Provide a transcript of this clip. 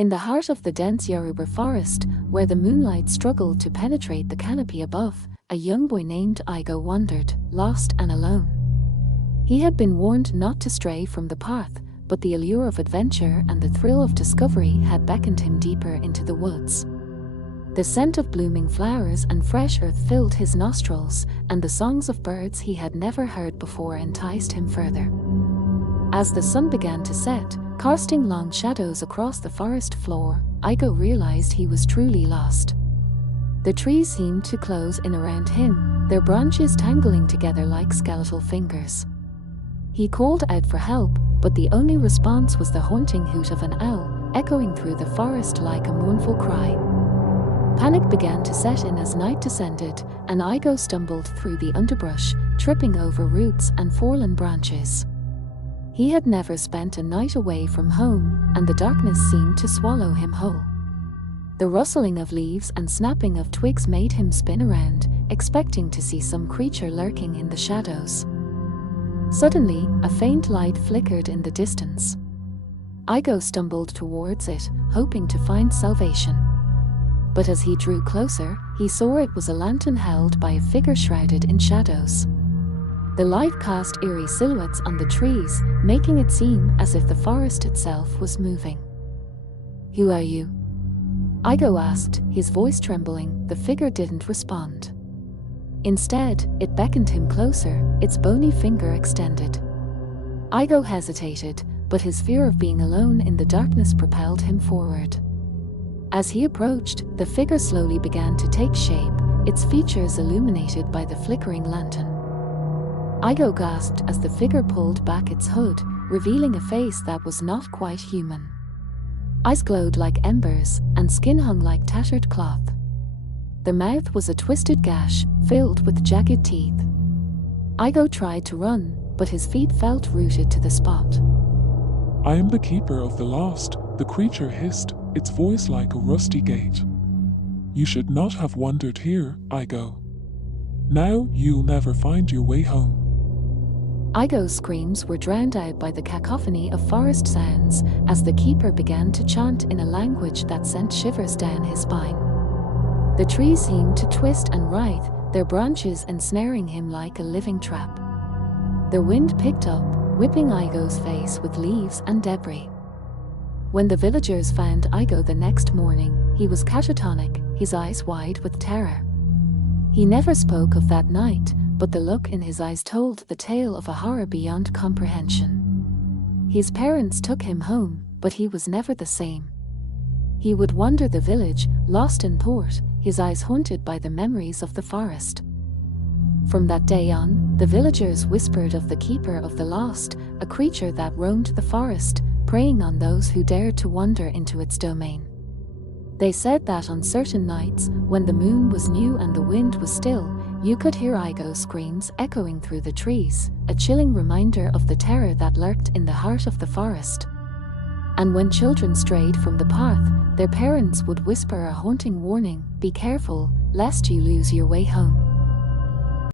In the heart of the dense Yoruba forest, where the moonlight struggled to penetrate the canopy above, a young boy named Igo wandered, lost and alone. He had been warned not to stray from the path, but the allure of adventure and the thrill of discovery had beckoned him deeper into the woods. The scent of blooming flowers and fresh earth filled his nostrils, and the songs of birds he had never heard before enticed him further. As the sun began to set, casting long shadows across the forest floor, Igo realized he was truly lost. The trees seemed to close in around him, their branches tangling together like skeletal fingers. He called out for help, but the only response was the haunting hoot of an owl, echoing through the forest like a mournful cry. Panic began to set in as night descended, and Igo stumbled through the underbrush, tripping over roots and fallen branches. He had never spent a night away from home, and the darkness seemed to swallow him whole. The rustling of leaves and snapping of twigs made him spin around, expecting to see some creature lurking in the shadows. Suddenly, a faint light flickered in the distance. Igo stumbled towards it, hoping to find salvation. But as he drew closer, he saw it was a lantern held by a figure shrouded in shadows. The light cast eerie silhouettes on the trees, making it seem as if the forest itself was moving. "Who are you?" Igo asked, his voice trembling. The figure didn't respond. Instead, it beckoned him closer, its bony finger extended. Igo hesitated, but his fear of being alone in the darkness propelled him forward. As he approached, the figure slowly began to take shape, its features illuminated by the flickering lantern. Igo gasped as the figure pulled back its hood, revealing a face that was not quite human. Eyes glowed like embers, and skin hung like tattered cloth. The mouth was a twisted gash, filled with jagged teeth. Igo tried to run, but his feet felt rooted to the spot. "I am the keeper of the lost," the creature hissed, its voice like a rusty gate. "You should not have wandered here, Igo. Now you'll never find your way home." Igo's screams were drowned out by the cacophony of forest sounds as the keeper began to chant in a language that sent shivers down his spine. The trees seemed to twist and writhe, their branches ensnaring him like a living trap. The wind picked up, whipping Igo's face with leaves and debris. When the villagers found Igo the next morning, he was catatonic, his eyes wide with terror. He never spoke of that night, but the look in his eyes told the tale of a horror beyond comprehension. His parents took him home, but he was never the same. He would wander the village, lost in thought, his eyes haunted by the memories of the forest. From that day on, the villagers whispered of the keeper of the lost, a creature that roamed the forest, preying on those who dared to wander into its domain. They said that on certain nights, when the moon was new and the wind was still, you could hear Igo's screams echoing through the trees, a chilling reminder of the terror that lurked in the heart of the forest. And when children strayed from the path, their parents would whisper a haunting warning, "Be careful, lest you lose your way home."